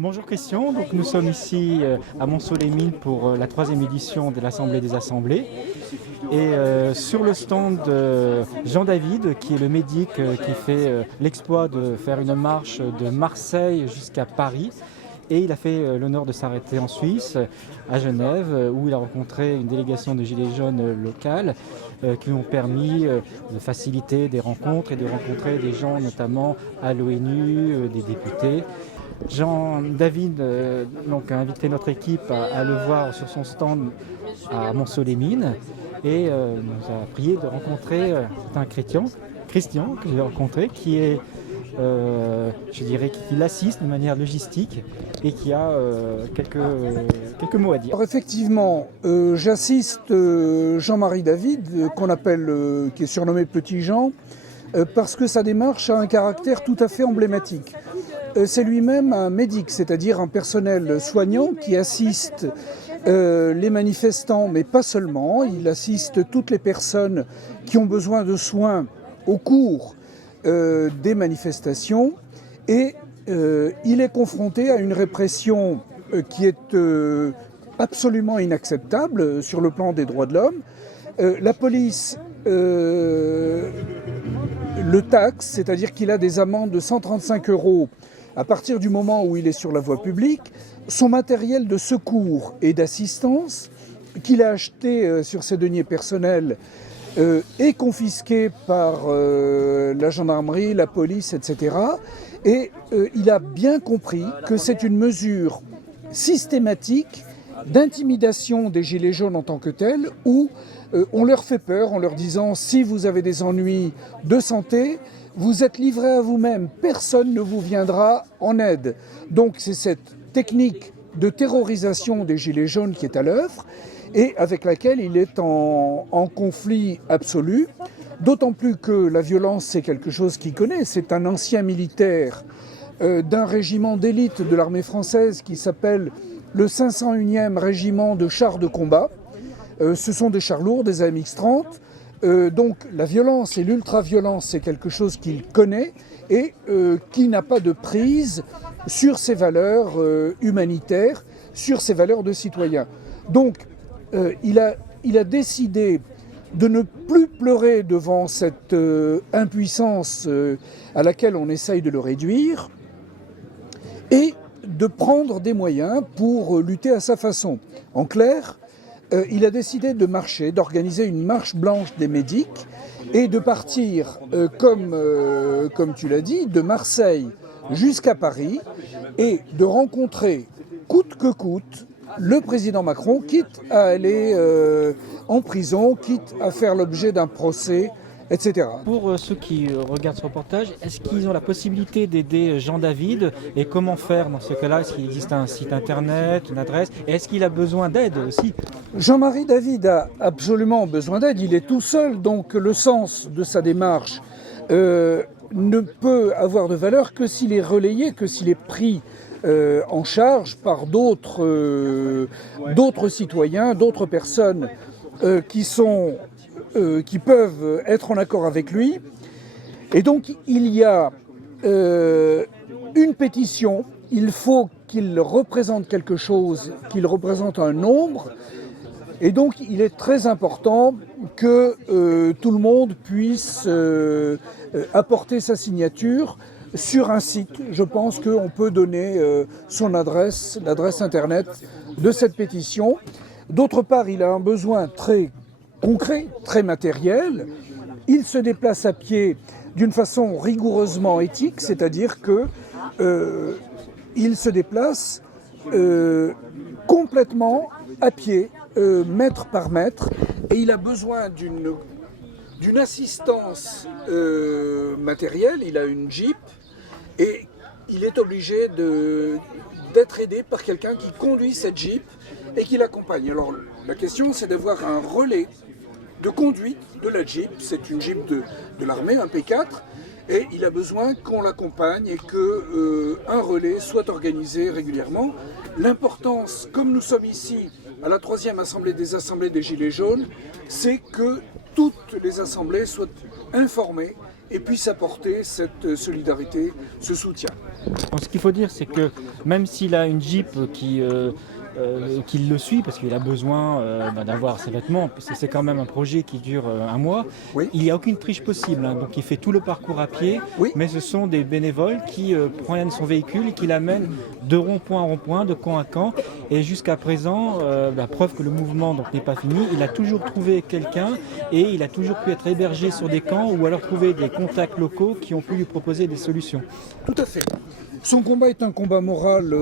Bonjour Christian, donc nous sommes ici à Montceau-les-Mines pour la 3e édition de l'Assemblée des Assemblées. Et sur le stand Jean David, qui est le médic qui fait l'exploit de faire une marche de Marseille jusqu'à Paris. Et il a fait l'honneur de s'arrêter en Suisse, à Genève, où il a rencontré une délégation de Gilets jaunes locales qui lui ont permis de faciliter des rencontres et de rencontrer des gens, notamment à l'ONU, des députés. Jean David donc, a invité notre équipe à le voir sur son stand à Montceau-les-Mines et nous a prié de rencontrer un Christian que j'ai rencontré, qui est, je dirais, qui l'assiste de manière logistique et qui a quelques mots à dire. Alors effectivement, j'assiste Jean-Marie David, qu'on appelle, qui est surnommé Petit Jean, parce que sa démarche a un caractère tout à fait emblématique. C'est lui-même un médic, c'est-à-dire un personnel soignant qui assiste les manifestants, mais pas seulement. Il assiste toutes les personnes qui ont besoin de soins au cours des manifestations et il est confronté à une répression qui est absolument inacceptable sur le plan des droits de l'homme. La police le taxe, c'est-à-dire qu'il a des amendes de 135 € à partir du moment où il est sur la voie publique. Son matériel de secours et d'assistance qu'il a acheté sur ses deniers personnels est confisqué par la gendarmerie, la police, etc. Et il a bien compris que c'est une mesure systématique d'intimidation des Gilets jaunes en tant que tels, où on leur fait peur en leur disant « si vous avez des ennuis de santé, vous êtes livrés à vous-même, personne ne vous viendra en aide ». Donc c'est cette technique de terrorisation des Gilets jaunes qui est à l'œuvre et avec laquelle il est en conflit absolu, d'autant plus que la violence c'est quelque chose qu'il connaît. C'est un ancien militaire d'un régiment d'élite de l'armée française qui s'appelle le 501e régiment de chars de combat. Ce sont des chars lourds, des AMX-30. Donc la violence et l'ultra-violence, c'est quelque chose qu'il connaît et qui n'a pas de prise sur ses valeurs humanitaires, sur ses valeurs de citoyen. Donc il a décidé de ne plus pleurer devant cette impuissance à laquelle on essaye de le réduire et de prendre des moyens pour lutter à sa façon. En clair, il a décidé de marcher, d'organiser une marche blanche des médics et de partir, comme tu l'as dit, de Marseille jusqu'à Paris et de rencontrer coûte que coûte le président Macron, quitte à aller en prison, quitte à faire l'objet d'un procès, etc. Pour ceux qui regardent ce reportage, est-ce qu'ils ont la possibilité d'aider Jean David et comment faire dans ce cas-là? Est-ce qu'il existe un site internet, une adresse? Et est-ce qu'il a besoin d'aide aussi? Jean-Marie David a absolument besoin d'aide, il est tout seul, donc le sens de sa démarche ne peut avoir de valeur que s'il est relayé, que s'il est pris en charge par d'autres citoyens, d'autres personnes qui peuvent être en accord avec lui. Et donc il y a une pétition, il faut qu'il représente quelque chose, qu'il représente un nombre. Et donc il est très important que tout le monde puisse apporter sa signature sur un site. Je pense qu'on peut donner son adresse, l'adresse internet de cette pétition. D'autre part, il a un besoin très concret, très matériel. Il se déplace à pied d'une façon rigoureusement éthique, c'est-à-dire qu'il se déplace complètement à pied, mètre par mètre, et il a besoin d'une assistance matérielle. Il a une Jeep et il est obligé d'être aidé par quelqu'un qui conduit cette Jeep et qui l'accompagne. Alors la question, c'est d'avoir un relais de conduite de la Jeep. C'est une Jeep de l'armée, un P4, et il a besoin qu'on l'accompagne et qu'un relais soit organisé régulièrement. L'importance, comme nous sommes ici à la 3e assemblée des Gilets jaunes, c'est que toutes les assemblées soient informées et puisse apporter cette solidarité, ce soutien. Donc, ce qu'il faut dire, c'est que même s'il a une Jeep qui le suit, parce qu'il a besoin d'avoir ses vêtements, parce que c'est quand même un projet qui dure un mois, Oui. il n'y a aucune triche possible. Hein. Donc il fait tout le parcours à pied, Oui. mais ce sont des bénévoles qui prennent son véhicule et qui l'amènent de rond-point à rond-point, de camp à camp. Et jusqu'à présent, preuve que le mouvement n'est pas fini, il a toujours trouvé quelqu'un et il a toujours pu être hébergé sur des camps ou alors trouver des contacts locaux qui ont pu lui proposer des solutions. Tout à fait. Son combat est un combat moral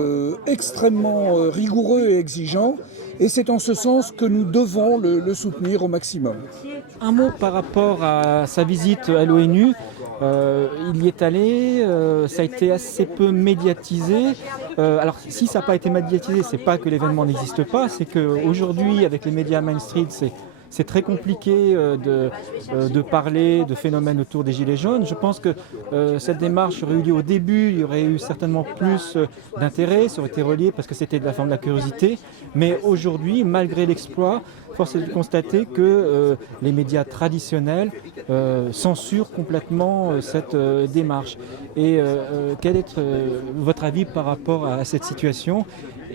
extrêmement rigoureux et exigeant, et c'est en ce sens que nous devons le soutenir au maximum. Un mot par rapport à sa visite à l'ONU. Il y est allé, ça a été assez peu médiatisé. Alors si ça n'a pas été médiatisé, c'est pas que l'événement n'existe pas, c'est qu'aujourd'hui avec les médias mainstream, c'est très compliqué de parler de phénomènes autour des Gilets jaunes. Je pense que cette démarche aurait eu lieu au début, il y aurait eu certainement plus d'intérêt, ça aurait été relié parce que c'était de la forme de la curiosité. Mais aujourd'hui, malgré l'exploit, force est de constater que les médias traditionnels censurent complètement cette démarche. Et quel est votre avis par rapport à cette situation ?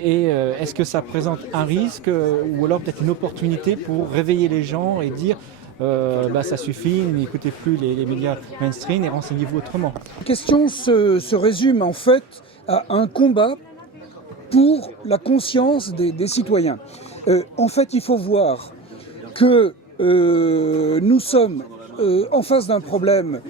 Et est-ce que ça présente un risque ou alors peut-être une opportunité pour réveiller les gens et dire ça suffit, n'écoutez plus les médias mainstream et renseignez-vous autrement? La question se résume en fait à un combat pour la conscience des citoyens. En fait, il faut voir que nous sommes en face d'un problème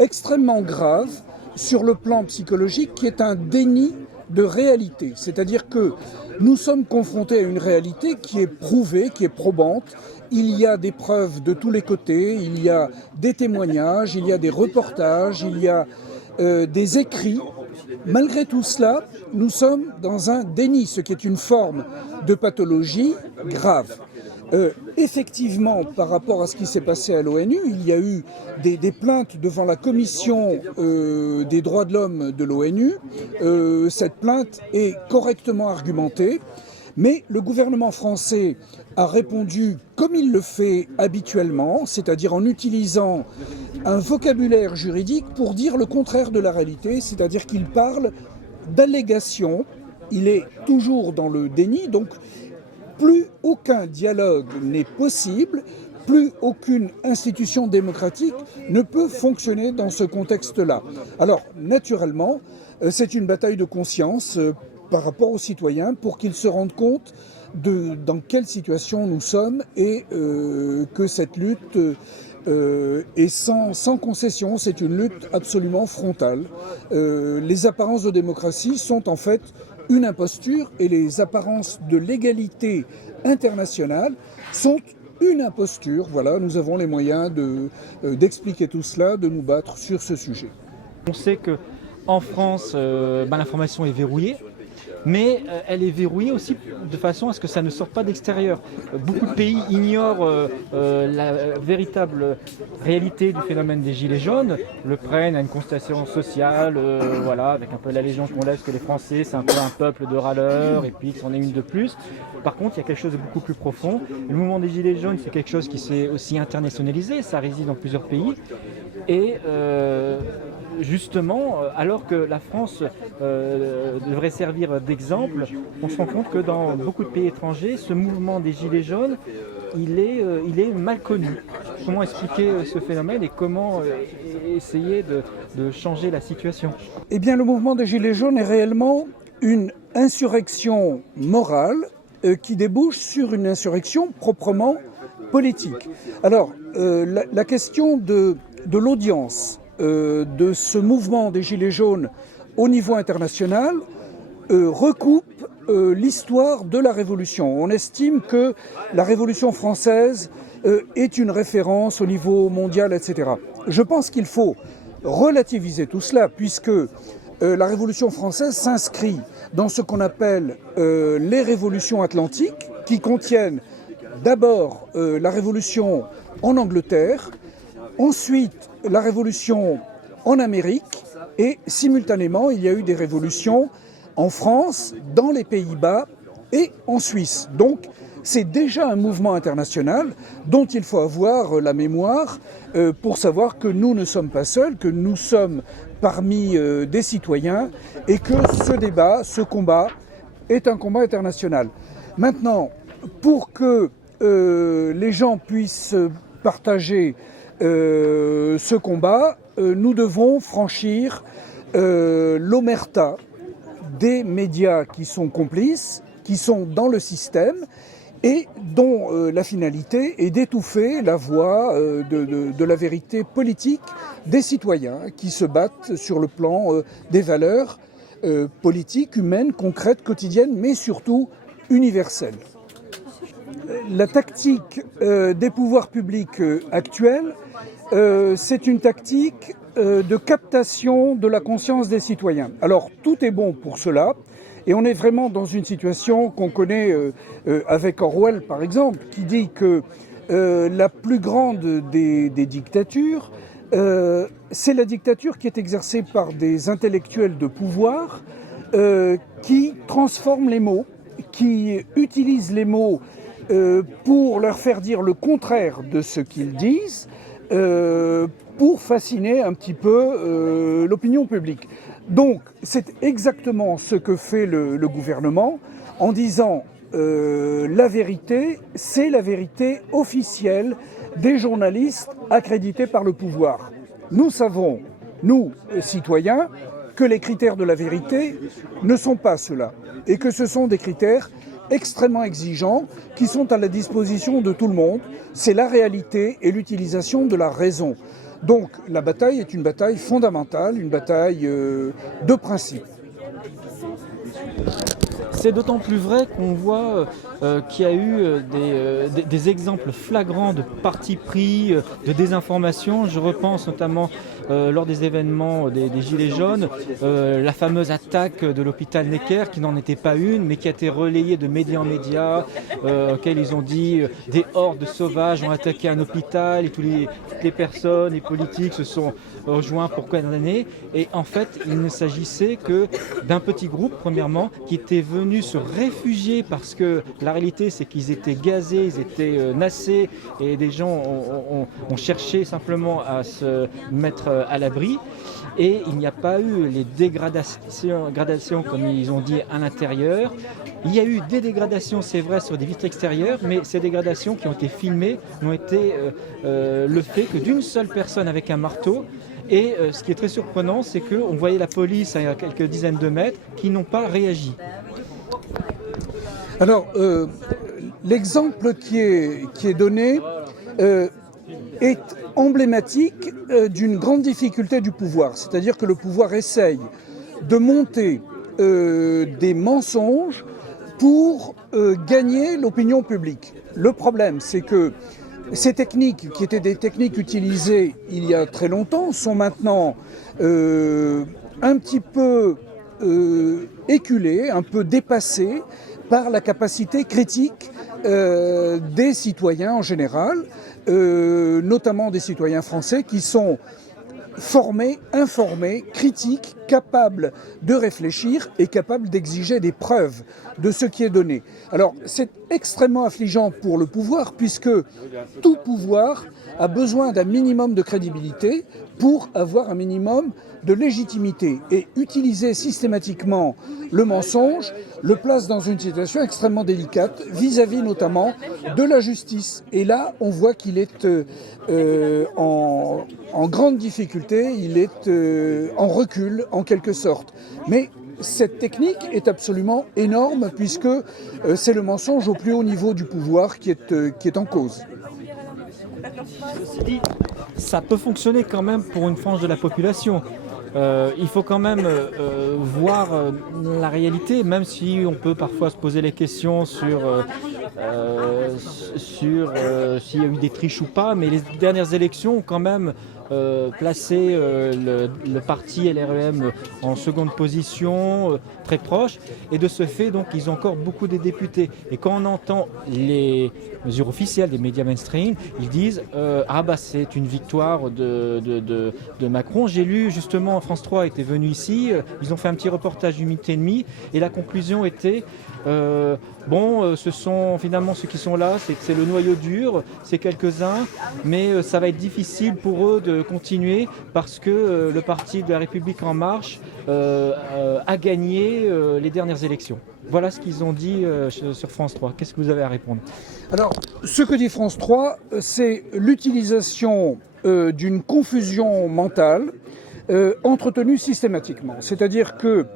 extrêmement grave sur le plan psychologique qui est un déni de réalité. C'est-à-dire que nous sommes confrontés à une réalité qui est prouvée, qui est probante. Il y a des preuves de tous les côtés, il y a des témoignages, il y a des reportages, il y a des écrits. Malgré tout cela, nous sommes dans un déni, ce qui est une forme de pathologie grave. Effectivement, par rapport à ce qui s'est passé à l'ONU, il y a eu des plaintes devant la commission des droits de l'homme de l'ONU. Cette plainte est correctement argumentée, mais le gouvernement français a répondu comme il le fait habituellement, c'est-à-dire en utilisant un vocabulaire juridique pour dire le contraire de la réalité, c'est-à-dire qu'il parle d'allégations, il est toujours dans le déni, donc plus aucun dialogue n'est possible, plus aucune institution démocratique ne peut fonctionner dans ce contexte-là. Alors, naturellement, c'est une bataille de conscience par rapport aux citoyens pour qu'ils se rendent compte dans quelle situation nous sommes et que cette lutte est sans concession, c'est une lutte absolument frontale. Les apparences de démocratie sont en fait une imposture et les apparences de l'égalité internationale sont une imposture. Voilà, nous avons les moyens d'expliquer tout cela, de nous battre sur ce sujet. On sait qu'en France, l'information est verrouillée, mais elle est verrouillée aussi de façon à ce que ça ne sorte pas d'extérieur. Beaucoup de pays ignorent la véritable réalité du phénomène des Gilets jaunes, le prennent à une constatation sociale, avec un peu la légende qu'on laisse que les Français, c'est un peu un peuple de râleurs, et puis que c'en est une de plus. Par contre, il y a quelque chose de beaucoup plus profond. Le mouvement des Gilets jaunes, c'est quelque chose qui s'est aussi internationalisé, ça réside dans plusieurs pays. Et justement, alors que la France devrait servir d'exemple, on se rend compte que dans beaucoup de pays étrangers, ce mouvement des Gilets jaunes, il est mal connu. Comment expliquer ce phénomène et comment essayer de changer la situation? Eh bien, le mouvement des Gilets jaunes est réellement une insurrection morale qui débouche sur une insurrection proprement politique. Alors, la question de l'audience de ce mouvement des Gilets jaunes au niveau international recoupe l'histoire de la Révolution. On estime que la Révolution française est une référence au niveau mondial, etc. Je pense qu'il faut relativiser tout cela, puisque la Révolution française s'inscrit dans ce qu'on appelle les révolutions atlantiques, qui contiennent d'abord la Révolution en Angleterre, ensuite la Révolution en Amérique, et simultanément il y a eu des révolutions en France, dans les Pays-Bas et en Suisse. Donc c'est déjà un mouvement international dont il faut avoir la mémoire pour savoir que nous ne sommes pas seuls, que nous sommes parmi des citoyens et que ce débat, ce combat est un combat international. Maintenant, pour que les gens puissent partager ce combat, nous devons franchir l'omerta des médias qui sont complices, qui sont dans le système et dont la finalité est d'étouffer la voix de la vérité politique des citoyens qui se battent sur le plan des valeurs politiques, humaines, concrètes, quotidiennes, mais surtout universelles. La tactique des pouvoirs publics actuels, c'est une tactique de captation de la conscience des citoyens. Alors, tout est bon pour cela, et on est vraiment dans une situation qu'on connaît avec Orwell, par exemple, qui dit que la plus grande des dictatures, c'est la dictature qui est exercée par des intellectuels de pouvoir qui transforment les mots, qui utilisent les mots pour leur faire dire le contraire de ce qu'ils disent, pour fasciner un petit peu l'opinion publique. Donc c'est exactement ce que fait le gouvernement en disant la vérité, c'est la vérité officielle des journalistes accrédités par le pouvoir. Nous savons, nous, citoyens, que les critères de la vérité ne sont pas ceux-là et que ce sont des critères extrêmement exigeants qui sont à la disposition de tout le monde. C'est la réalité et l'utilisation de la raison. Donc la bataille est une bataille fondamentale, une bataille de principe. C'est d'autant plus vrai qu'on voit qu'il y a eu des exemples flagrants de parti pris, de désinformation. Je repense notamment lors des événements des Gilets jaunes, la fameuse attaque de l'hôpital Necker, qui n'en était pas une, mais qui a été relayée de médias en médias, auxquels ils ont dit des hordes sauvages ont attaqué un hôpital et toutes les personnes et politiques se sont rejoints pour condamner. Et en fait, il ne s'agissait que d'un petit groupe, premièrement, qui était venu se réfugier parce que la réalité, c'est qu'ils étaient gazés, ils étaient nassés et des gens ont cherché simplement à se mettre à l'abri. Et il n'y a pas eu les dégradations, comme ils ont dit, à l'intérieur. Il y a eu des dégradations, c'est vrai, sur des vitres extérieures, mais ces dégradations qui ont été filmées n'ont été le fait que d'une seule personne avec un marteau. Et ce qui est très surprenant, c'est qu'on voyait la police à quelques dizaines de mètres qui n'ont pas réagi. Alors, l'exemple qui est donné est emblématique d'une grande difficulté du pouvoir. C'est-à-dire que le pouvoir essaye de monter des mensonges pour gagner l'opinion publique. Le problème, c'est que ces techniques, qui étaient des techniques utilisées il y a très longtemps, sont maintenant un petit peu éculées, un peu dépassées par la capacité critique des citoyens en général, notamment des citoyens français qui sont formés, informés, critiques, capables de réfléchir et capables d'exiger des preuves de ce qui est donné. Alors c'est extrêmement affligeant pour le pouvoir puisque tout pouvoir a besoin d'un minimum de crédibilité pour avoir un minimum de légitimité. Et utiliser systématiquement le mensonge le place dans une situation extrêmement délicate vis-à-vis notamment de la justice. Et là, on voit qu'il est en grande difficulté, il est en recul en quelque sorte. Mais cette technique est absolument énorme puisque c'est le mensonge au plus haut niveau du pouvoir qui est en cause. Ceci dit, ça peut fonctionner quand même pour une frange de la population. Il faut quand même voir la réalité, même si on peut parfois se poser les questions sur s'il y a eu des triches ou pas, mais les dernières élections ont quand même placé le parti LREM en seconde position, très proche, et de ce fait, donc, ils ont encore beaucoup de députés. Et quand on entend les mesures officielles des médias mainstream, ils disent ah bah c'est une victoire de Macron. J'ai lu justement, France 3 était venu ici, ils ont fait un petit reportage d'une minute et demie, et la conclusion était ce sont finalement ceux qui sont là, c'est le noyau dur, c'est quelques-uns, mais ça va être difficile pour eux de continuer parce que le parti de la République En Marche a gagné les dernières élections. Voilà ce qu'ils ont dit sur France 3. Qu'est-ce que vous avez à répondre? Alors, ce que dit France 3, c'est l'utilisation d'une confusion mentale entretenue systématiquement. C'est-à-dire que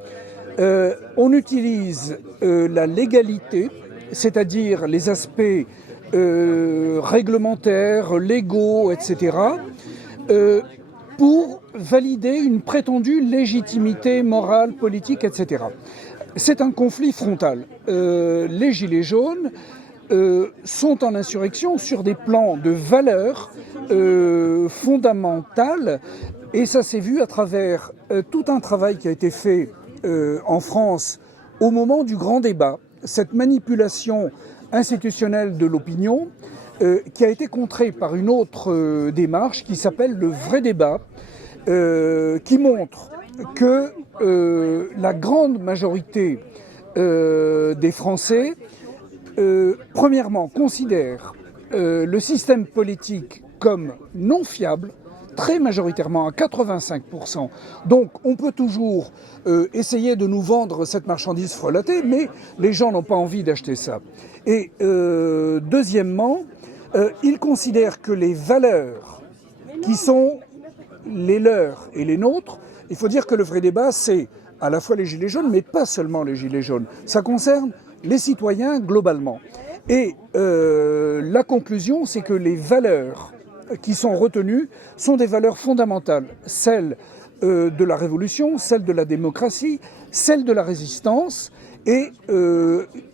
on utilise la légalité, c'est-à-dire les aspects réglementaires, légaux, etc., pour valider une prétendue légitimité morale, politique, etc. C'est un conflit frontal. Les Gilets jaunes sont en insurrection sur des plans de valeurs fondamentales, et ça s'est vu à travers tout un travail qui a été fait en France au moment du grand débat, cette manipulation institutionnelle de l'opinion qui a été contrée par une autre démarche qui s'appelle le vrai débat, qui montre que la grande majorité des Français, premièrement, considèrent le système politique comme non fiable, très majoritairement à 85%. Donc on peut toujours essayer de nous vendre cette marchandise frelatée, mais les gens n'ont pas envie d'acheter ça. Et deuxièmement, ils considèrent que les valeurs qui sont les leurs et les nôtres, il faut dire que le vrai débat, c'est à la fois les Gilets jaunes, mais pas seulement les Gilets jaunes. Ça concerne les citoyens globalement. Et la conclusion, c'est que les valeurs qui sont retenues sont des valeurs fondamentales, celles de la révolution, celles de la démocratie, celles de la résistance, et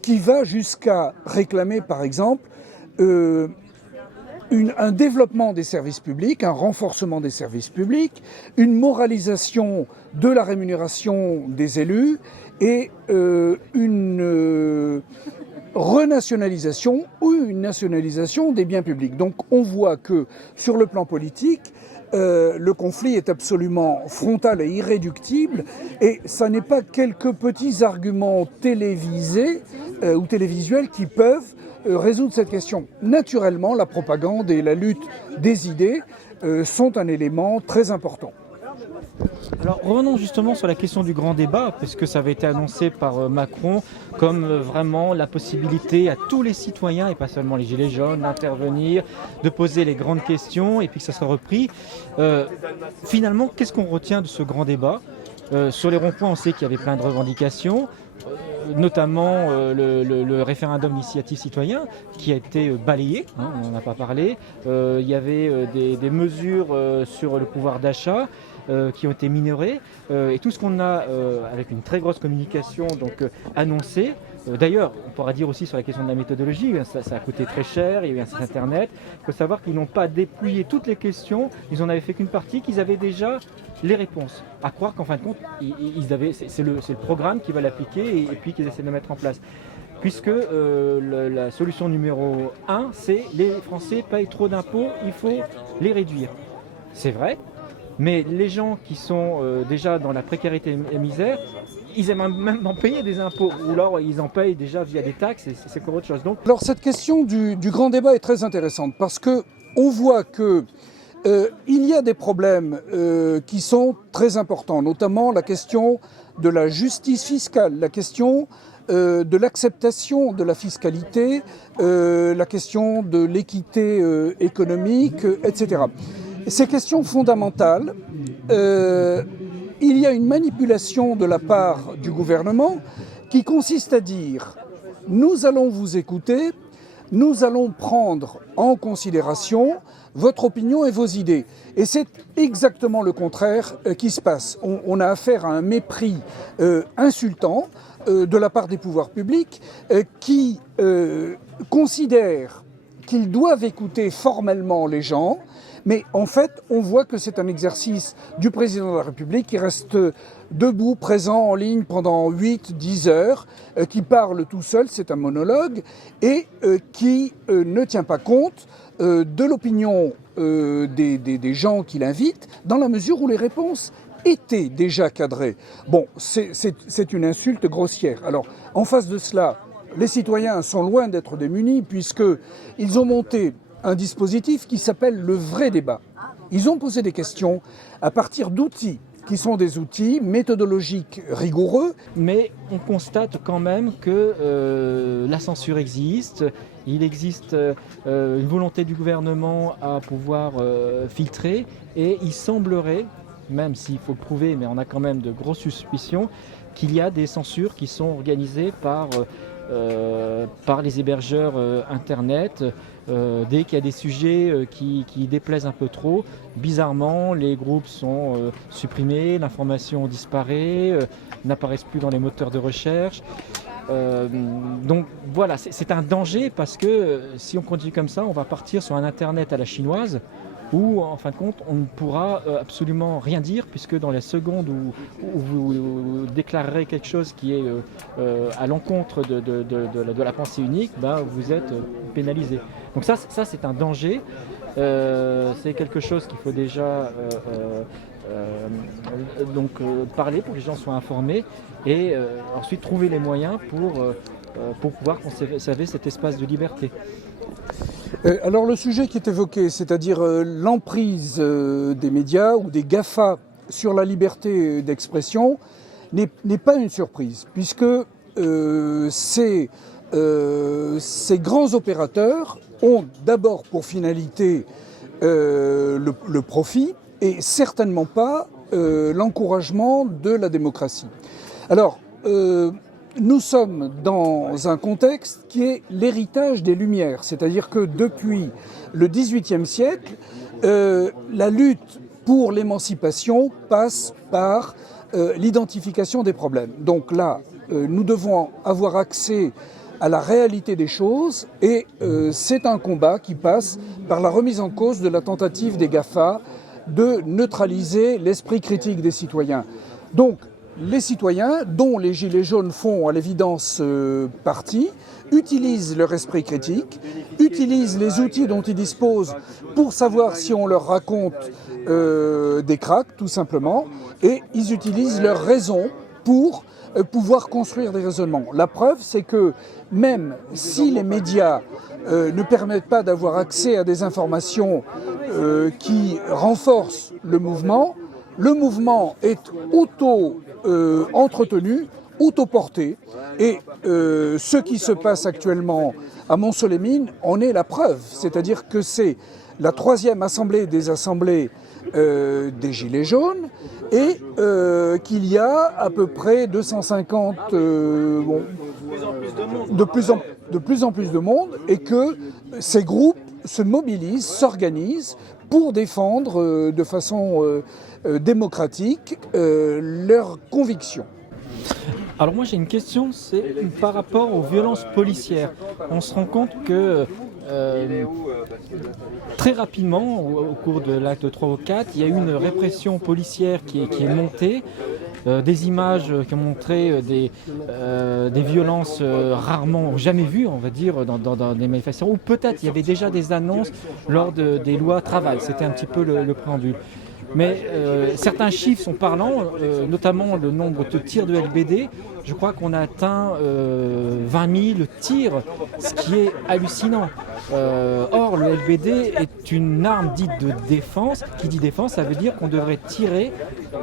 qui va jusqu'à réclamer, par exemple, un développement des services publics, un renforcement des services publics, une moralisation de la rémunération des élus et une renationalisation ou une nationalisation des biens publics. Donc on voit que sur le plan politique, le conflit est absolument frontal et irréductible, et ça n'est pas quelques petits arguments télévisés ou télévisuels qui peuvent résoudre cette question. Naturellement, la propagande et la lutte des idées sont un élément très important. Alors revenons justement sur la question du grand débat, puisque ça avait été annoncé par Macron comme vraiment la possibilité à tous les citoyens, et pas seulement les Gilets jaunes, d'intervenir, de poser les grandes questions, et puis que ça sera repris. Finalement, qu'est-ce qu'on retient de ce grand débat? Sur les ronds-points, on sait qu'il y avait plein de revendications, notamment le référendum d'initiative citoyen qui a été balayé, hein, on n'en a pas parlé. Il y avait des mesures sur le pouvoir d'achat qui ont été minorées, et tout ce qu'on a avec une très grosse communication annoncé. D'ailleurs, on pourra dire aussi sur la question de la méthodologie, ça a coûté très cher, il y a eu un site internet. Il faut savoir qu'ils n'ont pas dépouillé toutes les questions, ils n'en avaient fait qu'une partie, qu'ils avaient déjà les réponses. À croire qu'en fin de compte, c'est le programme qui va l'appliquer et puis qu'ils essaient de mettre en place. Puisque la solution numéro 1, c'est les Français payent trop d'impôts, il faut les réduire. C'est vrai, mais les gens qui sont déjà dans la précarité et la misère, ils aiment même en payer des impôts, ou alors ils en payent déjà via des taxes, et c'est encore autre chose. Donc... Alors cette question du grand débat est très intéressante, parce qu'on voit que il y a des problèmes qui sont très importants, notamment la question de la justice fiscale, la question de l'acceptation de la fiscalité, la question de l'équité économique, etc. Ces questions fondamentales, il y a une manipulation de la part du gouvernement qui consiste à dire « nous allons vous écouter, nous allons prendre en considération votre opinion et vos idées ». Et c'est exactement le contraire qui se passe. On a affaire à un mépris insultant de la part des pouvoirs publics qui considèrent qu'ils doivent écouter formellement les gens, mais en fait, on voit que c'est un exercice du président de la République qui reste debout, présent en ligne pendant 8-10 heures, qui parle tout seul, c'est un monologue, et qui ne tient pas compte de l'opinion des gens qu'il invite, dans la mesure où les réponses étaient déjà cadrées. Bon, c'est une insulte grossière. Alors, en face de cela, les citoyens sont loin d'être démunis, puisqu'ils ont monté un dispositif qui s'appelle le vrai débat. Ils ont posé des questions à partir d'outils qui sont des outils méthodologiques rigoureux. Mais on constate quand même que la censure existe. Il existe une volonté du gouvernement à pouvoir filtrer, et il semblerait, même s'il faut le prouver, mais on a quand même de grosses suspicions, qu'il y a des censures qui sont organisées par les hébergeurs Internet. Dès qu'il y a des sujets qui déplaisent un peu trop, bizarrement, les groupes sont supprimés, l'information disparaît, n'apparaissent plus dans les moteurs de recherche. Donc voilà, c'est un danger, parce que si on continue comme ça, on va partir sur un Internet à la chinoise, où en fin de compte on ne pourra absolument rien dire, puisque dans la seconde où vous déclarerez quelque chose qui est à l'encontre de la pensée unique, vous êtes pénalisé. Donc ça c'est un danger, c'est quelque chose qu'il faut déjà parler pour que les gens soient informés, et ensuite trouver les moyens pour pouvoir conserver cet espace de liberté. Alors le sujet qui est évoqué, c'est-à-dire l'emprise des médias ou des GAFA sur la liberté d'expression, n'est pas une surprise, puisque ces grands opérateurs ont d'abord pour finalité le profit, et certainement pas l'encouragement de la démocratie. Alors, nous sommes dans un contexte qui est l'héritage des Lumières, c'est-à-dire que depuis le XVIIIe siècle, la lutte pour l'émancipation passe par l'identification des problèmes. Donc là, nous devons avoir accès à la réalité des choses, et c'est un combat qui passe par la remise en cause de la tentative des GAFA de neutraliser l'esprit critique des citoyens. Donc, les citoyens, dont les Gilets jaunes font à l'évidence partie, utilisent leur esprit critique, utilisent les outils dont ils disposent pour savoir si on leur raconte des cracks, tout simplement, et ils utilisent leur raison pour pouvoir construire des raisonnements. La preuve, c'est que même si les médias ne permettent pas d'avoir accès à des informations qui renforcent le mouvement est auto-entretenu, auto-porté, et ce qui se passe actuellement à Montceau-les-Mines en est la preuve. C'est-à-dire que c'est la 3e assemblée des assemblées des Gilets jaunes, et qu'il y a à peu près 250, de plus en plus de monde, et que ces groupes se mobilisent, s'organisent pour défendre de façon démocratique leurs convictions. Alors moi j'ai une question, c'est par rapport aux violences policières. On se rend compte que très rapidement, au cours de l'acte 3 ou 4, il y a eu une répression policière qui est montée, des images qui ont montré des violences rarement, jamais vues, on va dire, dans des manifestations, ou peut-être il y avait déjà des annonces lors des lois travail, c'était un petit peu le préambule. Mais certains chiffres sont parlants, notamment le nombre de tirs de LBD. Je crois qu'on a atteint 20 000 tirs, ce qui est hallucinant. Or, le LBD est une arme dite de défense. Qui dit défense, ça veut dire qu'on devrait tirer,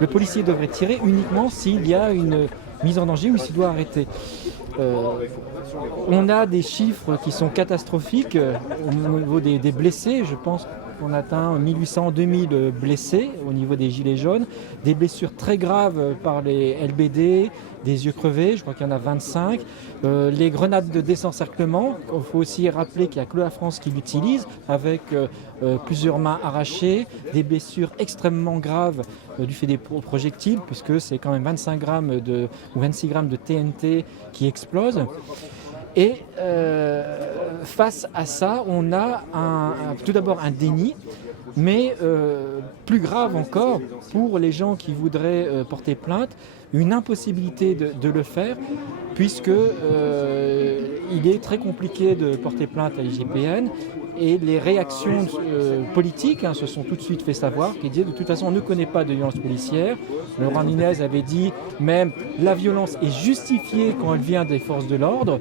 le policier devrait tirer uniquement s'il y a une mise en danger ou s'il doit arrêter. On a des chiffres qui sont catastrophiques au niveau des blessés. Je pense qu'on atteint 1800-2000 blessés au niveau des Gilets jaunes, des blessures très graves par les LBD, des yeux crevés, je crois qu'il y en a 25. Les grenades de désencerclement, il faut aussi rappeler qu'il n'y a que la France qui l'utilise, avec plusieurs mains arrachées, des blessures extrêmement graves du fait des projectiles, puisque c'est quand même 25 grammes ou 26 grammes de TNT qui explosent. Et face à ça, on a tout d'abord un déni, mais plus grave encore, pour les gens qui voudraient porter plainte, une impossibilité de le faire, puisque il est très compliqué de porter plainte à l'IGPN, et les réactions politiques se sont tout de suite fait savoir, qui disaient de toute façon on ne connaît pas de violence policière. Laurent Nunez avait dit même la violence est justifiée quand elle vient des forces de l'ordre.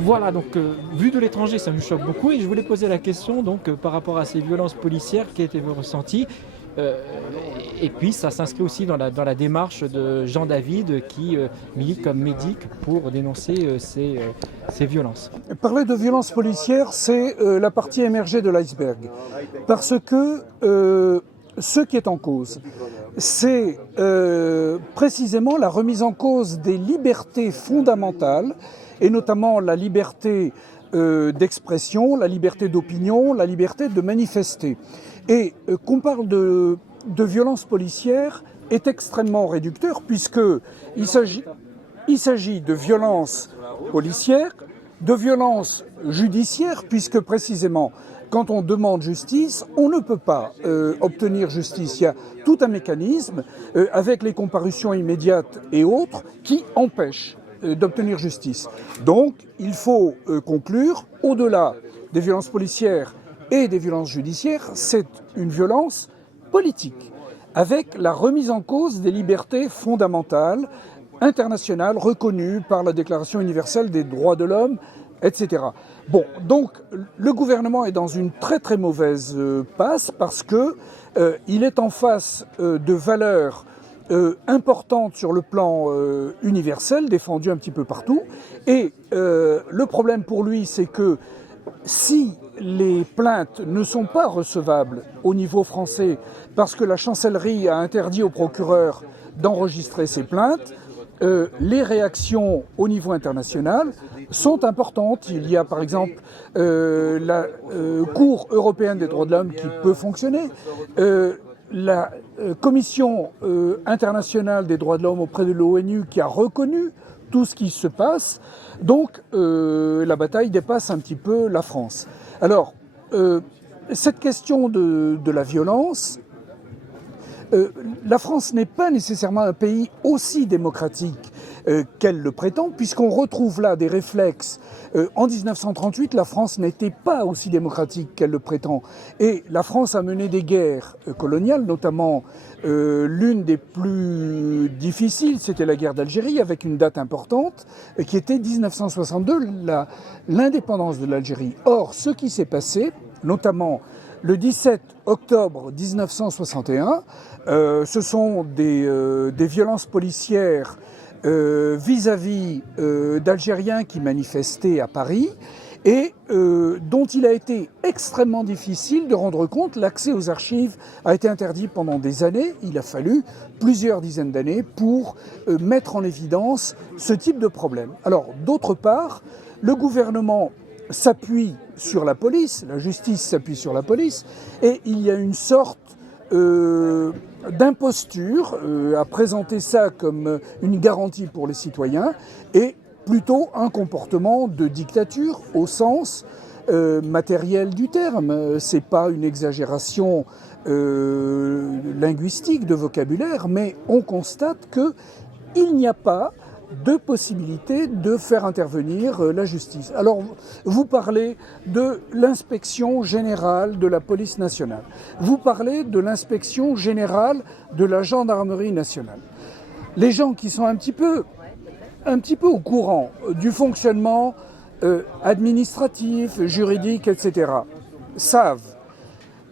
Voilà, donc vu de l'étranger, ça me choque beaucoup, et je voulais poser la question donc par rapport à ces violences policières, qui étaient vos ressentis, et puis ça s'inscrit aussi dans la démarche de Jean David qui milite comme médic pour dénoncer ces violences. Parler de violences policières, c'est la partie émergée de l'iceberg, parce que ce qui est en cause, c'est précisément la remise en cause des libertés fondamentales, et notamment la liberté d'expression, la liberté d'opinion, la liberté de manifester. Et qu'on parle de violence policière est extrêmement réducteur, puisqu'il s'agit de violence policière, de violence judiciaire, puisque précisément quand on demande justice, on ne peut pas obtenir justice. Il y a tout un mécanisme avec les comparutions immédiates et autres qui empêchent d'obtenir justice. Donc, il faut conclure, au-delà des violences policières et des violences judiciaires, c'est une violence politique, avec la remise en cause des libertés fondamentales, internationales, reconnues par la Déclaration universelle des droits de l'homme, etc. Bon, donc, le gouvernement est dans une très très mauvaise passe, parce que il est en face de valeurs importante sur le plan universel, défendue un petit peu partout. Et le problème pour lui, c'est que si les plaintes ne sont pas recevables au niveau français, parce que la chancellerie a interdit au procureur d'enregistrer ces plaintes, les réactions au niveau international sont importantes. Il y a par exemple la Cour européenne des droits de l'homme qui peut fonctionner, la Commission internationale des droits de l'homme auprès de l'ONU qui a reconnu tout ce qui se passe. Donc la bataille dépasse un petit peu la France. Alors, cette question de la violence, la France n'est pas nécessairement un pays aussi démocratique qu'elle le prétend, puisqu'on retrouve là des réflexes. En 1938, la France n'était pas aussi démocratique qu'elle le prétend. Et la France a mené des guerres coloniales, notamment l'une des plus difficiles, c'était la guerre d'Algérie, avec une date importante, qui était 1962, l'indépendance de l'Algérie. Or, ce qui s'est passé, notamment le 17 octobre 1961, ce sont des violences policières vis-à-vis d'Algériens qui manifestaient à Paris et dont il a été extrêmement difficile de rendre compte. L'accès aux archives a été interdit pendant des années. Il a fallu plusieurs dizaines d'années pour mettre en évidence ce type de problème. Alors, d'autre part, le gouvernement s'appuie sur la police, la justice s'appuie sur la police, et il y a une sorte d'imposture à présenter ça comme une garantie pour les citoyens, et plutôt un comportement de dictature au sens matériel du terme. C'est pas une exagération linguistique de vocabulaire, mais on constate qu'il n'y a pas de possibilité de faire intervenir la justice. Alors, vous parlez de l'inspection générale de la police nationale. Vous parlez de l'inspection générale de la gendarmerie nationale. Les gens qui sont un petit peu au courant du fonctionnement administratif, juridique, etc., savent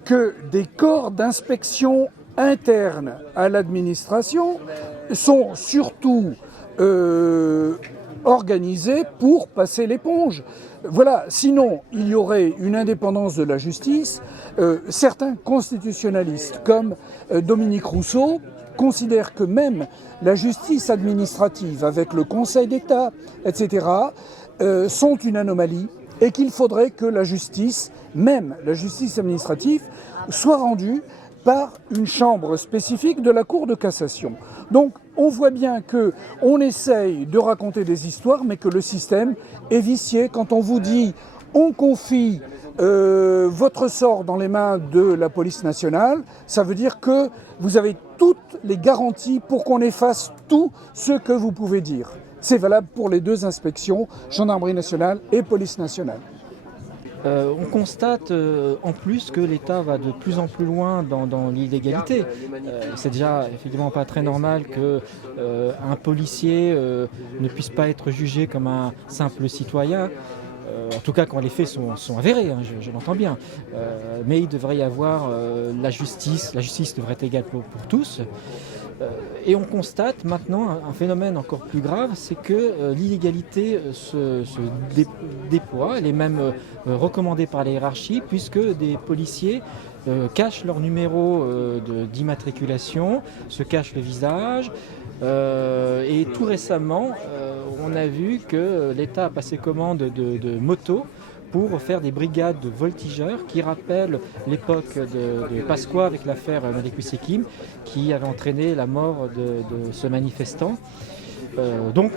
que des corps d'inspection interne à l'administration sont surtout organisés pour passer l'éponge. Voilà, sinon il y aurait une indépendance de la justice. Certains constitutionnalistes, comme Dominique Rousseau, considèrent que même la justice administrative, avec le Conseil d'État, etc., sont une anomalie, et qu'il faudrait que la justice, même la justice administrative, soit rendue par une chambre spécifique de la Cour de cassation. Donc, on voit bien qu'on essaye de raconter des histoires, mais que le système est vicié. Quand on vous dit on confie votre sort dans les mains de la police nationale, ça veut dire que vous avez toutes les garanties pour qu'on efface tout ce que vous pouvez dire. C'est valable pour les deux inspections, gendarmerie nationale et police nationale. On constate en plus que l'État va de plus en plus loin dans l'illégalité. C'est déjà effectivement pas très normal qu'un policier ne puisse pas être jugé comme un simple citoyen. En tout cas quand les faits sont avérés, hein, je l'entends bien. Mais il devrait y avoir la justice devrait être égale pour tous. Et on constate maintenant un phénomène encore plus grave, c'est que l'illégalité se déploie, elle est même recommandée par la hiérarchie, puisque des policiers cachent leur numéro d'immatriculation, se cachent le visage. Et tout récemment, on a vu que l'État a passé commande de motos pour faire des brigades de voltigeurs qui rappellent l'époque de Pasqua avec l'affaire Malekusekim qui avait entraîné la mort de ce manifestant. Donc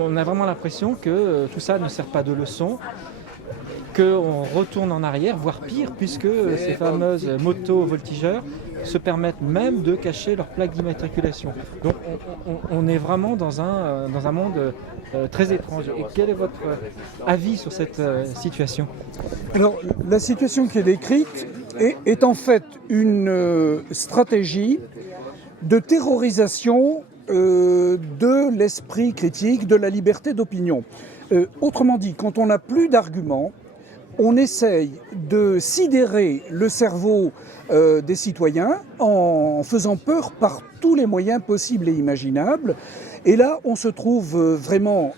on a vraiment l'impression que tout ça ne sert pas de leçon, qu'on retourne en arrière, voire pire, puisque ces fameuses motos voltigeurs se permettent même de cacher leur plaque d'immatriculation. Donc on est vraiment dans un monde très étrange. Et quel est votre avis sur cette situation ? Alors, la situation qui est décrite est en fait une stratégie de terrorisation de l'esprit critique, de la liberté d'opinion. Autrement dit, quand on n'a plus d'arguments, on essaye de sidérer le cerveau des citoyens en faisant peur par tous les moyens possibles et imaginables. Et là, on se trouve vraiment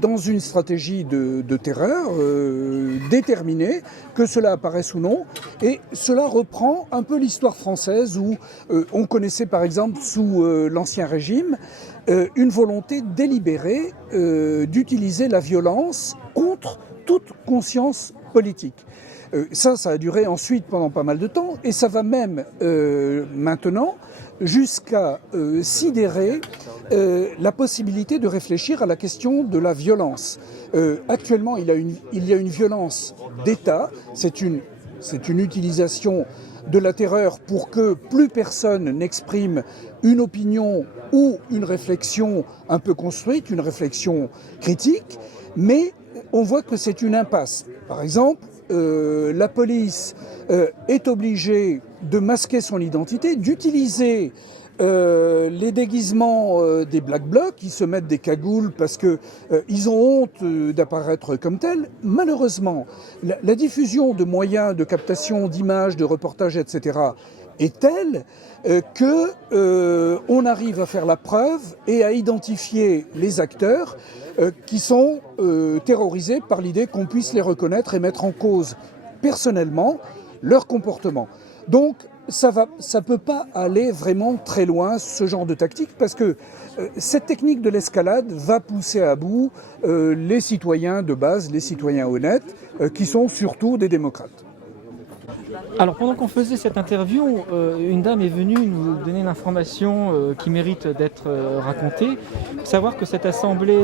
dans une stratégie de terreur déterminée, que cela apparaisse ou non. Et cela reprend un peu l'histoire française où on connaissait par exemple sous l'Ancien Régime une volonté délibérée d'utiliser la violence contre toute conscience politique. Ça a duré ensuite pendant pas mal de temps et ça va même maintenant jusqu'à sidérer la possibilité de réfléchir à la question de la violence. Actuellement, il y a une violence d'État, c'est une utilisation de la terreur pour que plus personne n'exprime une opinion ou une réflexion un peu construite, une réflexion critique, mais on voit que c'est une impasse. Par exemple, la police est obligée de masquer son identité, d'utiliser les déguisements des Black Blocs, qui se mettent des cagoules parce qu'ils ont honte d'apparaître comme tels. Malheureusement, la diffusion de moyens de captation d'images, de reportages, etc. est telle qu'on arrive à faire la preuve et à identifier les acteurs qui sont terrorisés par l'idée qu'on puisse les reconnaître et mettre en cause personnellement leur comportement. Donc ça peut pas aller vraiment très loin, ce genre de tactique, parce que cette technique de l'escalade va pousser à bout les citoyens de base, les citoyens honnêtes, qui sont surtout des démocrates. Alors pendant qu'on faisait cette interview, une dame est venue nous donner une information qui mérite d'être racontée. Il faut savoir que cette assemblée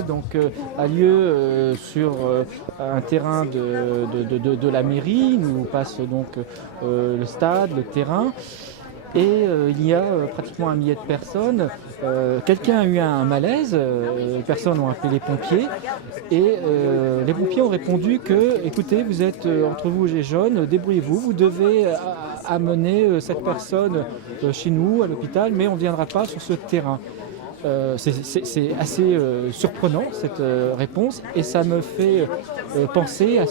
a lieu sur un terrain de la mairie. Nous passe donc le stade, le terrain. Et il y a pratiquement 1 millier de personnes. Quelqu'un a eu un malaise, les personnes ont appelé les pompiers et les pompiers ont répondu que, écoutez, vous êtes entre vous et jeunes, débrouillez-vous, vous devez amener cette personne chez nous, à l'hôpital, mais on ne viendra pas sur ce terrain. C'est assez surprenant cette réponse et ça me fait penser à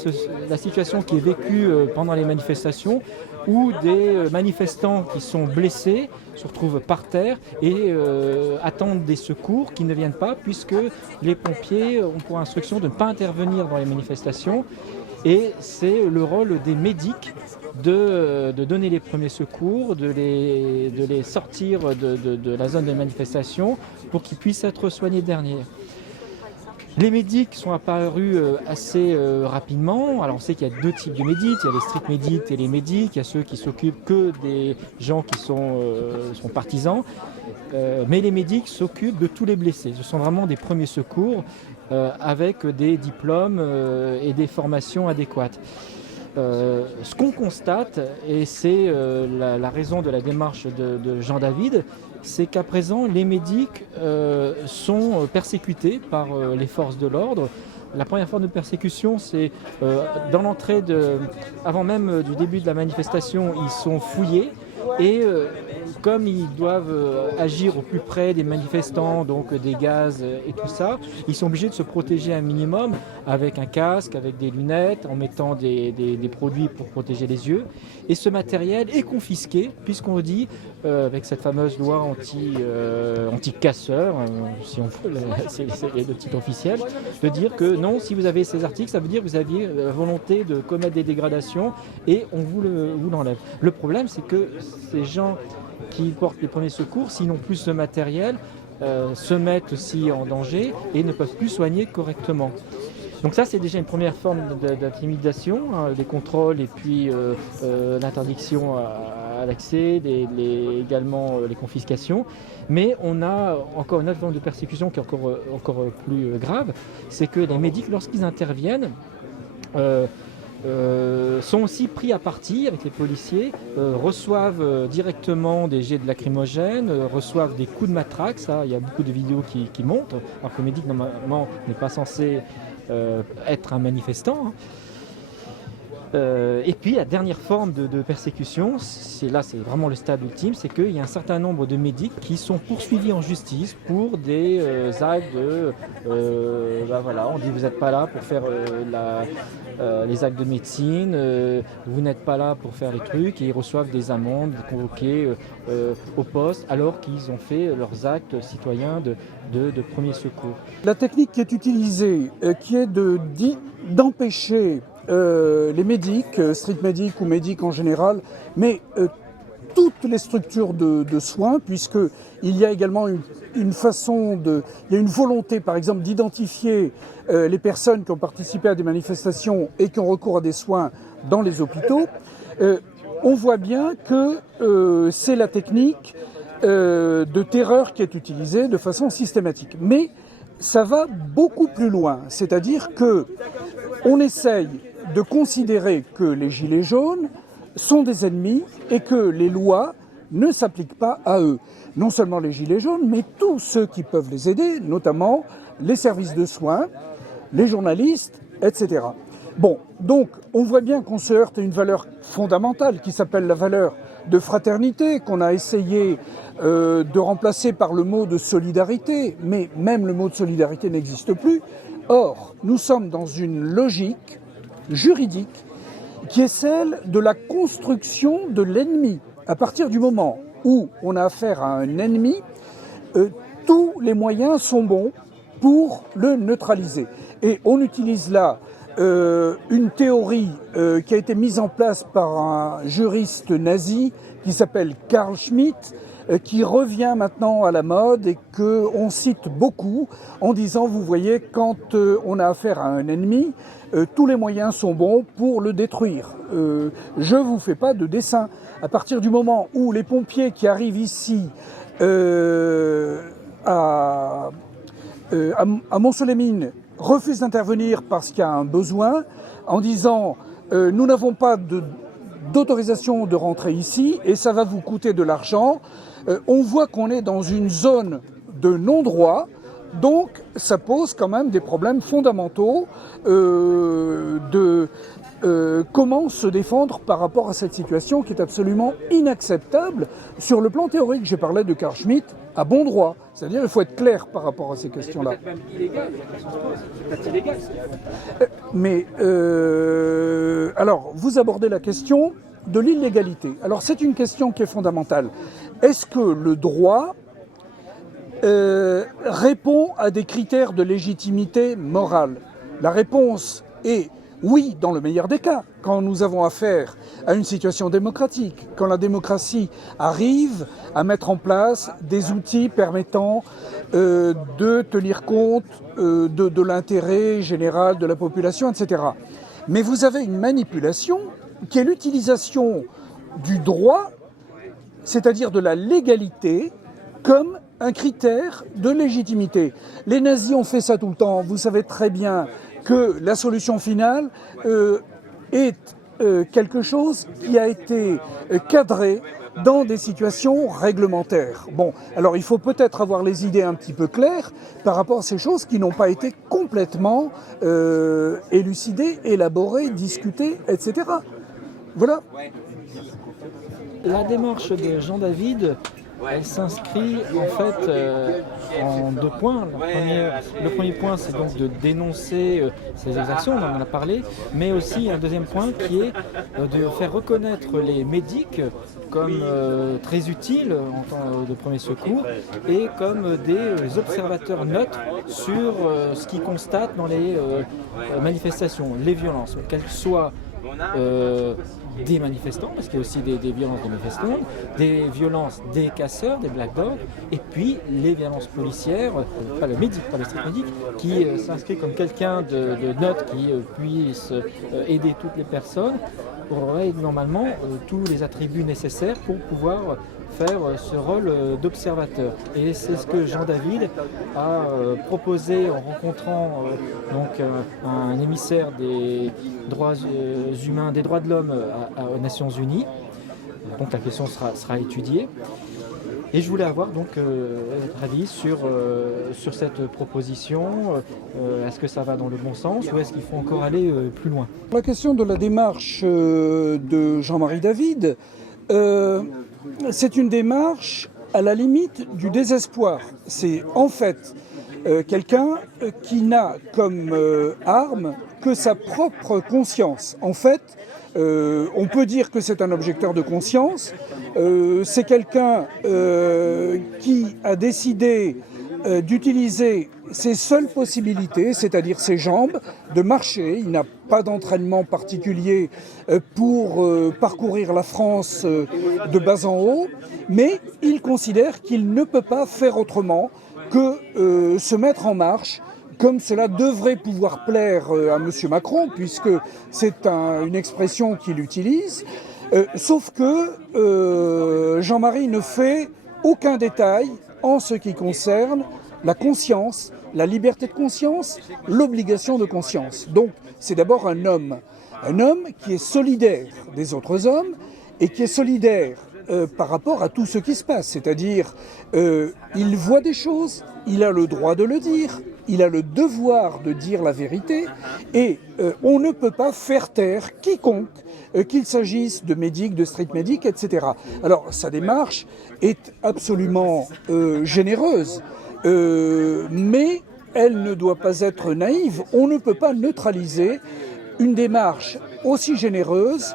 la situation qui est vécue pendant les manifestations où des manifestants qui sont blessés se retrouvent par terre et attendent des secours qui ne viennent pas puisque les pompiers ont pour instruction de ne pas intervenir dans les manifestations et c'est le rôle des médics de donner les premiers secours, de les sortir de la zone de manifestation pour qu'ils puissent être soignés derrière. Les médics sont apparus assez rapidement. Alors on sait qu'il y a deux types de médics, il y a les street médics et les médics, il y a ceux qui s'occupent que des gens qui sont partisans, mais les médics s'occupent de tous les blessés. Ce sont vraiment des premiers secours avec des diplômes et des formations adéquates. Ce qu'on constate, et c'est la raison de la démarche de Jean David, c'est qu'à présent, les médics sont persécutés par les forces de l'ordre. La première forme de persécution, c'est dans l'entrée, avant même du début de la manifestation, ils sont fouillés et comme ils doivent agir au plus près des manifestants, donc des gaz et tout ça, ils sont obligés de se protéger un minimum avec un casque, avec des lunettes, en mettant des produits pour protéger les yeux. Et ce matériel est confisqué puisqu'on dit, avec cette fameuse loi anti-casseur, si on veut, c'est le titre officiel, de dire que non, si vous avez ces articles, ça veut dire que vous aviez la volonté de commettre des dégradations et on vous l'enlève. Le problème, c'est que ces gens qui portent les premiers secours, s'ils n'ont plus ce matériel, se mettent aussi en danger et ne peuvent plus soigner correctement. Donc ça, c'est déjà une première forme d'intimidation, hein, les contrôles et puis l'interdiction à l'accès, également les confiscations. Mais on a encore une autre forme de persécution qui est encore plus grave, c'est que les médics, lorsqu'ils interviennent, sont aussi pris à partie avec les policiers, reçoivent directement des jets de lacrymogène, reçoivent des coups de matraque. Ça, il y a beaucoup de vidéos qui montrent, alors que le médic normalement n'est pas censé être un manifestant. Et puis la dernière forme de persécution, c'est vraiment le stade ultime, c'est qu'il y a un certain nombre de médics qui sont poursuivis en justice pour des actes on dit vous n'êtes pas là pour faire les actes de médecine, vous n'êtes pas là pour faire les trucs, et ils reçoivent des amendes convoquées au poste alors qu'ils ont fait leurs actes citoyens de premier secours. La technique qui est utilisée, qui est d'empêcher les médics, street médics ou médics en général, mais toutes les structures de soins, puisqu'il y a également une volonté, par exemple, d'identifier les personnes qui ont participé à des manifestations et qui ont recours à des soins dans les hôpitaux. On voit bien que c'est la technique de terreur qui est utilisée de façon systématique. Mais ça va beaucoup plus loin, c'est-à-dire qu'on essaye de considérer que les gilets jaunes sont des ennemis et que les lois ne s'appliquent pas à eux. Non seulement les gilets jaunes, mais tous ceux qui peuvent les aider, notamment les services de soins, les journalistes, etc. Bon, donc on voit bien qu'on se heurte à une valeur fondamentale qui s'appelle la valeur de fraternité, qu'on a essayé de remplacer par le mot de solidarité, mais même le mot de solidarité n'existe plus. Or, nous sommes dans une logique juridique qui est celle de la construction de l'ennemi. À partir du moment où on a affaire à un ennemi, tous les moyens sont bons pour le neutraliser. Et on utilise là une théorie qui a été mise en place par un juriste nazi qui s'appelle Carl Schmitt, qui revient maintenant à la mode et qu'on cite beaucoup en disant, vous voyez, quand on a affaire à un ennemi, tous les moyens sont bons pour le détruire. Je ne vous fais pas de dessin. À partir du moment où les pompiers qui arrivent ici à Montceau-les-Mines refusent d'intervenir parce qu'il y a un besoin, en disant nous n'avons pas d'autorisation de rentrer ici et ça va vous coûter de l'argent, on voit qu'on est dans une zone de non-droit. Donc, ça pose quand même des problèmes fondamentaux de comment se défendre par rapport à cette situation qui est absolument inacceptable. Sur le plan théorique, j'ai parlé de Carl Schmitt à bon droit. C'est-à-dire qu'il faut être clair par rapport à ces questions-là. C'est peut-être même illégal, la question se pose. C'est peut-être illégal. Mais, alors, vous abordez la question de l'illégalité. Alors, c'est une question qui est fondamentale. Est-ce que le droit répond à des critères de légitimité morale? La réponse est Oui, dans le meilleur des cas, quand nous avons affaire à une situation démocratique, quand la démocratie arrive à mettre en place des outils permettant de tenir compte de l'intérêt général de la population, etc. Mais vous avez une manipulation qui est l'utilisation du droit, c'est-à-dire de la légalité, comme un critère de légitimité. Les nazis ont fait ça tout le temps. Vous savez très bien que la solution finale est quelque chose qui a été cadré dans des situations réglementaires. Bon, alors il faut peut-être avoir les idées un petit peu claires par rapport à ces choses qui n'ont pas été complètement élucidées, élaborées, discutées, etc. Voilà. La démarche de Jean David, elle s'inscrit en fait en 2 points. Le premier point, c'est donc de dénoncer ces exactions, on en a parlé, mais aussi un deuxième point qui est de faire reconnaître les médics comme très utiles en temps de premier secours et comme des observateurs neutres sur ce qu'ils constatent dans les manifestations, les violences, qu'elles soient des manifestants, parce qu'il y a aussi des violences des manifestants, des violences des casseurs, des black dogs, et puis les violences policières, pas le médic, pas le street médic, qui s'inscrit comme quelqu'un de neutre qui puisse aider toutes les personnes, aurait normalement tous les attributs nécessaires pour pouvoir faire ce rôle d'observateur. Et c'est ce que Jean David a proposé en rencontrant donc un émissaire des droits humains, des droits de l'homme aux Nations Unies. Donc la question sera étudiée. Et je voulais avoir donc votre avis sur cette proposition. Est-ce que ça va dans le bon sens ou est-ce qu'il faut encore aller plus loin? La question de la démarche de Jean-Marie David, c'est une démarche à la limite du désespoir. C'est en fait quelqu'un qui n'a comme arme que sa propre conscience. En fait, on peut dire que c'est un objecteur de conscience. C'est quelqu'un qui a décidé d'utiliser ses seules possibilités, c'est-à-dire ses jambes, de marcher. Il n'a pas d'entraînement particulier pour parcourir la France de bas en haut, mais il considère qu'il ne peut pas faire autrement que se mettre en marche, comme cela devrait pouvoir plaire à M. Macron, puisque c'est une expression qu'il utilise. Sauf que Jean-Marie ne fait aucun détail en ce qui concerne la conscience, la liberté de conscience, l'obligation de conscience. Donc c'est d'abord un homme qui est solidaire des autres hommes et qui est solidaire par rapport à tout ce qui se passe. C'est-à-dire, il voit des choses, il a le droit de le dire, il a le devoir de dire la vérité, et on ne peut pas faire taire quiconque, qu'il s'agisse de médic, de street médic, etc. Alors, sa démarche est absolument généreuse, mais elle ne doit pas être naïve. On ne peut pas neutraliser une démarche aussi généreuse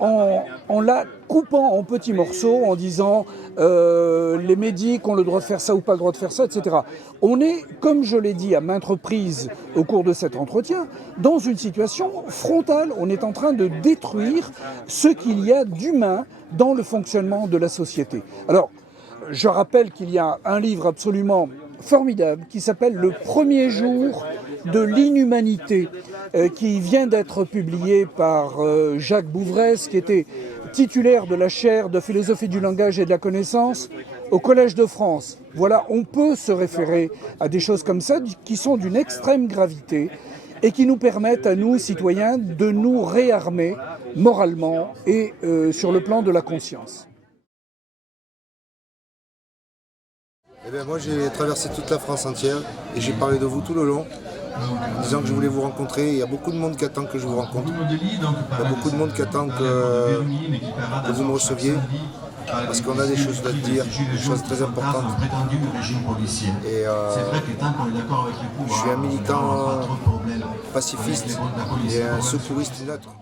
en la coupant en petits morceaux, en disant les médics ont le droit de faire ça ou pas le droit de faire ça, etc. On est, comme je l'ai dit à maintes reprises au cours de cet entretien, dans une situation frontale. On est en train de détruire ce qu'il y a d'humain dans le fonctionnement de la société. Alors, je rappelle qu'il y a un livre absolument formidable qui s'appelle « Le premier jour de l'inhumanité » qui vient d'être publié par Jacques Bouvresse, qui était titulaire de la chaire de philosophie du langage et de la connaissance au Collège de France. Voilà, on peut se référer à des choses comme ça qui sont d'une extrême gravité et qui nous permettent à nous, citoyens, de nous réarmer moralement et sur le plan de la conscience. Eh bien, moi j'ai traversé toute la France entière et j'ai parlé de vous tout le long, en disant que je voulais vous rencontrer. Il y a beaucoup de monde qui attend que je vous rencontre. Il y a beaucoup de monde qui attend que vous me receviez, parce qu'on a des choses à dire, des choses très importantes. Et je suis un militant pacifiste et un secouriste neutre.